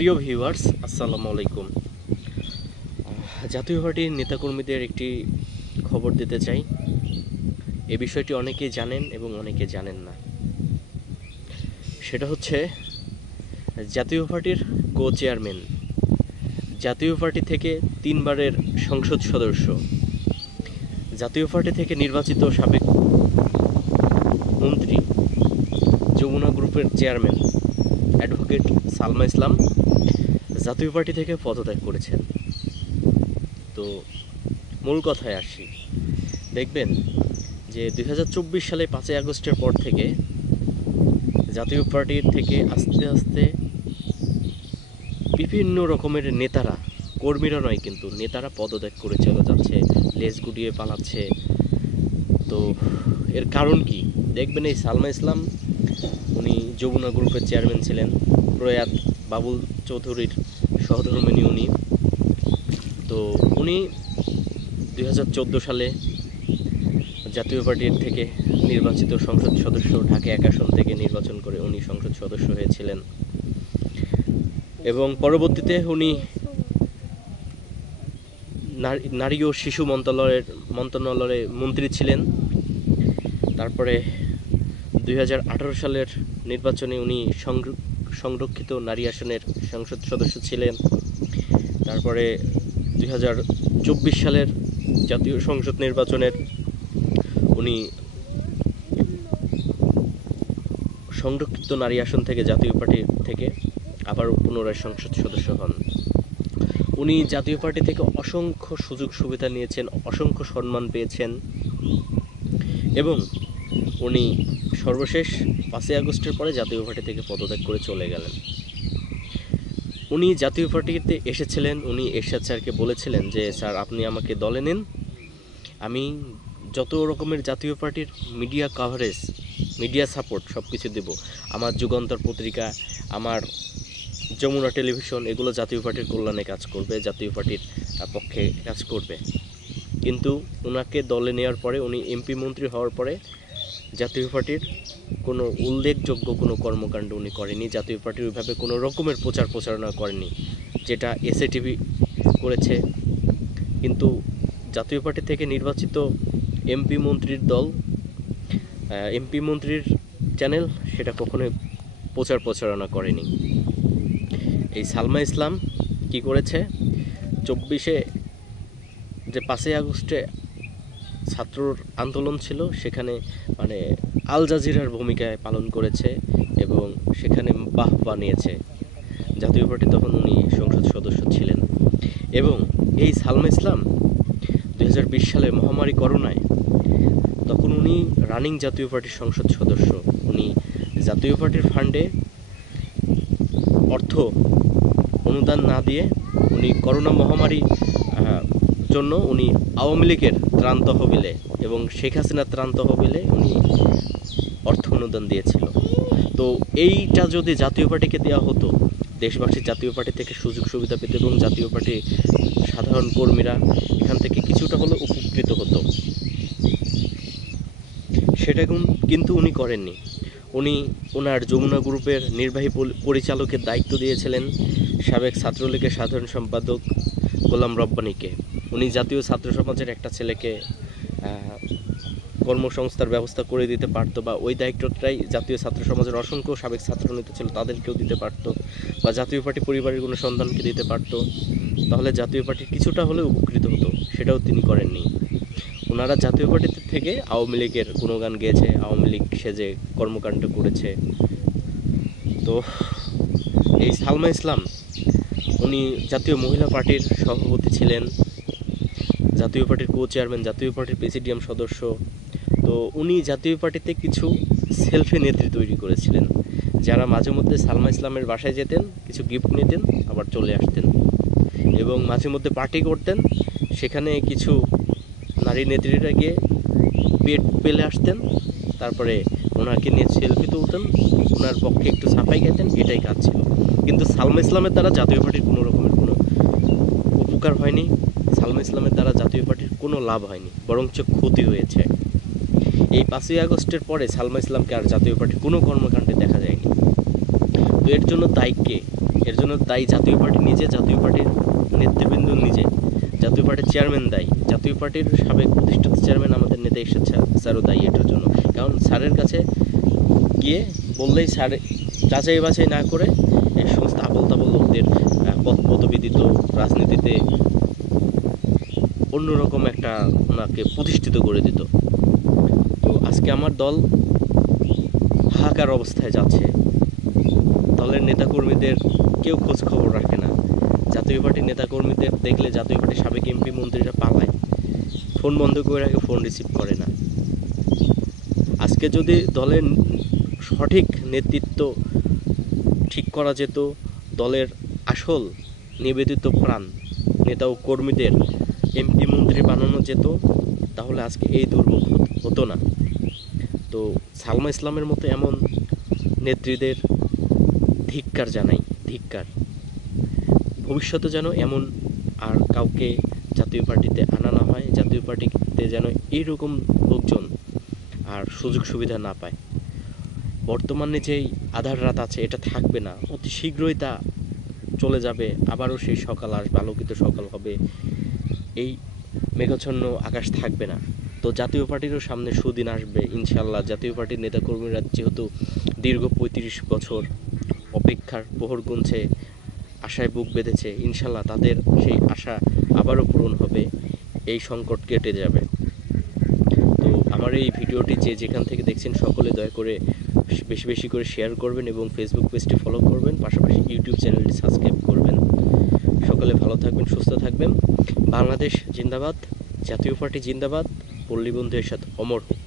প্রিয় ভিউয়ার্স, আসসালামু আলাইকুম। জাতীয় পার্টির নেতাকর্মীদের একটি খবর দিতে চাই। এ বিষয়টি অনেকেই জানেন এবং অনেকে জানেন না। সেটা হচ্ছে জাতীয় পার্টির কো চেয়ারম্যান, জাতীয় পার্টি থেকে 3 বারের সংসদ সদস্য, জাতীয় পার্টি থেকে নির্বাচিত সাবেক মন্ত্রী, যমুনা গ্রুপের চেয়ারম্যান অ্যাডভোকেট সালমা ইসলাম জাতীয় পার্টি থেকে পদত্যাগ করেছেন। তো মূল কথায় আসি। দেখবেন যে 2024 সালে 5ই আগস্টের পর থেকে জাতীয় পার্টির থেকে আস্তে আস্তে বিভিন্ন রকমের নেতারা, কর্মীরা নয় কিন্তু নেতারা পদত্যাগ করে চলে যাচ্ছে, লেজ গুটিয়ে পালাচ্ছে। তো এর কারণ কি? দেখবেন এই সালমা ইসলাম, উনি যমুনা গ্রুপের চেয়ারম্যান ছিলেন, প্রয়াত বাবুল চৌধুরীর সহধর্মিণী উনি। তো উনি 2014 সালে জাতীয় পার্টির থেকে নির্বাচিত সংসদ সদস্য, ঢাকা 1 আসন থেকে নির্বাচন করে উনি সংসদ সদস্য হয়েছিলেন এবং পরবর্তীতে উনি নারী ও শিশু মন্ত্রণালয়ের মন্ত্রী ছিলেন। তারপরে 2018 সালের নির্বাচনে উনি সংরক্ষিত নারী আসনের সংসদ সদস্য ছিলেন। তারপরে 2024 সালের জাতীয় সংসদ নির্বাচনের উনি সংরক্ষিত নারী আসন থেকে জাতীয় পার্টি থেকে আবার পুনরায় সংসদ সদস্য হন। উনি জাতীয় পার্টি থেকে অসংখ্য সুযোগ সুবিধা নিয়েছেন, অসংখ্য সম্মান পেয়েছেন এবং উনি সর্বশেষ 5ই আগস্টের পরে জাতীয় পার্টি থেকে পদত্যাগ করে চলে গেলেন। উনি জাতীয় পার্টিতে এসেছিলেন, উনি এরশাদ স্যারকে বলেছিলেন যে স্যার আপনি আমাকে দলে নিন, আমি যত রকমের জাতীয় পার্টির মিডিয়া কাভারেজ, মিডিয়া সাপোর্ট সব কিছু দেব। আমার যুগান্তর পত্রিকা, আমার যমুনা টেলিভিশন, এগুলো জাতীয় পার্টির কল্যাণে কাজ করবে, জাতীয় পার্টির পক্ষে কাজ করবে। কিন্তু ওনাকে দলে নেওয়ার পরে, উনি এমপি মন্ত্রী হওয়ার পরে জাতীয় পার্টির কোনো উল্লেখযোগ্য কোনো কর্মকাণ্ড উনি করেনি। জাতীয় পার্টির ওইভাবে কোনো রকমের প্রচারণা করেনি, যেটা এসএটিভি করেছে। কিন্তু জাতীয় পার্টি থেকে নির্বাচিত এমপি মন্ত্রীর দল, এমপি মন্ত্রীর চ্যানেল সেটা কখনোই প্রচারণা করেনি। এই সালমা ইসলাম কি করেছে? 24-এ যে 5ই আগস্টে ছাত্র আন্দোলন ছিল, সেখানে মানে আল জাজিরার ভূমিকায় পালন করেছে এবং সেখানে বাহবা নিয়েছে। জাতীয় পার্টি তখন উনি সংসদ সদস্য ছিলেন এবং এই সালমা ইসলাম 2020 সালে মহামারী করোনায় তখন উনি রানিং জাতীয় পার্টির সংসদ সদস্য। উনি জাতীয় পার্টির ফান্ডে অর্থ অনুদান না দিয়ে উনি করোনা মহামারী জন্য উনি আওয়ামী লীগের ত্রাণ তহবিলে এবং শেখ হাসিনার ত্রাণ তহবিলে উনি অর্থ অনুদান দিয়েছিল। তো এইটা যদি জাতীয় পার্টিকে দেওয়া হতো, দেশবাসী জাতীয় পার্টি থেকে সুযোগ সুবিধা পেত এবং জাতীয় পার্টির সাধারণ কর্মীরা এখান থেকে কিছুটা হলেও উপকৃত হতো। সেটা কিন্তু উনি করেননি। উনি ওনার যমুনা গ্রুপের নির্বাহী পরিচালকের দায়িত্ব দিয়েছিলেন সাবেক ছাত্রলীগের সাধারণ সম্পাদক গোলাম রব্বানীকে। উনি জাতীয় ছাত্র সমাজের একটা ছেলেকে কর্মসংস্থার ব্যবস্থা করে দিতে পারতো, বা ওই দায়িত্বটাই জাতীয় ছাত্র সমাজের অসংখ্য সাবেক ছাত্রনেতা ছিল তাদেরকেও দিতে পারতো, বা জাতীয় পার্টি পরিবারের কোনো সন্তানকে দিতে পারতো। তাহলে জাতীয় পার্টি কিছুটা হলেও উপকৃত হতো। সেটাও তিনি করেননি। ওনারা জাতীয় পার্টি থেকে আওয়ামী লীগের গুণগান গেয়েছে, আওয়ামী লীগ সেজে কর্মকাণ্ড করেছে। তো এই সালমা ইসলাম, উনি জাতীয় মহিলা পার্টির সভাপতি ছিলেন, জাতীয় পার্টির কো চেয়ারম্যান, জাতীয় পার্টির প্রেসিডিয়াম সদস্য। তো উনি জাতীয় পার্টিতে কিছু সেলফি নেত্রী তৈরি করেছিলেন, যারা মাঝে মধ্যে সালমা ইসলামের বাসায় যেতেন, কিছু গিফট নিতেন, আবার চলে আসতেন এবং মাঝে মধ্যে পার্টি করতেন। সেখানে কিছু নারী নেত্রীরা গিয়ে পেট পেলে আসতেন, তারপরে ওনাকে নিয়ে সেলফি তুলতেন, ওনার পক্ষে একটু সাফাই গাইতেন, এটাই কাজ ছিল। কিন্তু সালমা ইসলামের দ্বারা জাতীয় পার্টির কোনো রকমের কোনো উপকার হয়নি, সালমা ইসলামের দ্বারা জাতীয় পার্টির কোনো লাভ হয়নি, বরঞ্চ ক্ষতি হয়েছে। এই 5ই আগস্টের পরে সালমা ইসলামকে আর জাতীয় পার্টির কোনো কর্মকাণ্ডে দেখা যায়নি। এর জন্য দায়ী কে? এর জন্য দায়ী জাতীয় পার্টি নিজে, জাতীয় পার্টির নেতৃবৃন্দ নিজে, জাতীয় পার্টির চেয়ারম্যান দায়ী, জাতীয় পার্টির সাবেক প্রতিষ্ঠিত চেয়ারম্যান আমাদের নেতা ঈশ্বর স্যারও দায়ী এটার জন্য। কারণ স্যারের কাছে গিয়ে বললেই স্যার যাচাই বাছাই না করে এই সমস্ত আবল তাবল লোকদের পদ পদবি দিত, রাজনীতিতে অন্যরকম একটা ওনাকে প্রতিষ্ঠিত করে দিত। তো আজকে আমার দল হাহাকার অবস্থায় যাচ্ছে, দলের নেতাকর্মীদের কেউ খোঁজ খবর রাখে না। জাতীয় পার্টির নেতাকর্মীদের দেখলে জাতীয় পার্টির সাবেক এমপি মন্ত্রীরা পালায়, ফোন বন্ধ করে রাখে, ফোন রিসিভ করে না। আজকে যদি দলের সঠিক নেতৃত্ব ঠিক করা যেত, দলের আসল নিবেদিত প্রাণ নেতা ও কর্মীদের এমপি মন্ত্রী বানানো যেত, তাহলে আজকে এই দুর্ভোগ হতো না। তো সালমা ইসলামের মতো এমন নেত্রীদের ধিক্কার জানাই, ধিক্কার। ভবিষ্যতে যেন এমন আর কাউকে জাতীয় পার্টিতে আনা না হয়, জাতীয় পার্টিতে যেন এইরকম লোকজন আর সুযোগ সুবিধা না পায়। বর্তমানে যেই আধার রাত আছে এটা থাকবে না, অতি শীঘ্রই তা চলে যাবে, আবারও সেই সকাল আসবে, আলোকিত সকাল হবে, এই মেঘাচ্ছন্ন আকাশ থাকবে না। তো জাতীয় পার্টিরও সামনে সুদিন আসবে ইনশাল্লাহ। জাতীয় পার্টির নেতাকর্মীরা যেহেতু দীর্ঘ 35 বছর অপেক্ষার প্রহর গুনছে, আশায় বুক বেঁধেছে, ইনশাল্লাহ তাদের সেই আশা আবারও পূরণ হবে, এই সংকট কেটে যাবে। তো আমার এই ভিডিওটি যে যেখান থেকে দেখছেন সকলে দয়া করে বেশি বেশি করে শেয়ার করবেন এবং ফেসবুক পেজটি ফলো করবেন, পাশাপাশি ইউটিউব চ্যানেলটি সাবস্ক্রাইব করবেন। সকলে ভালো থাকবেন, সুস্থ থাকবেন। বাংলাদেশ জিন্দাবাদ, জাতীয় পার্টি জিন্দাবাদ, পল্লী বন্ধু এরশাদ অমর হোক।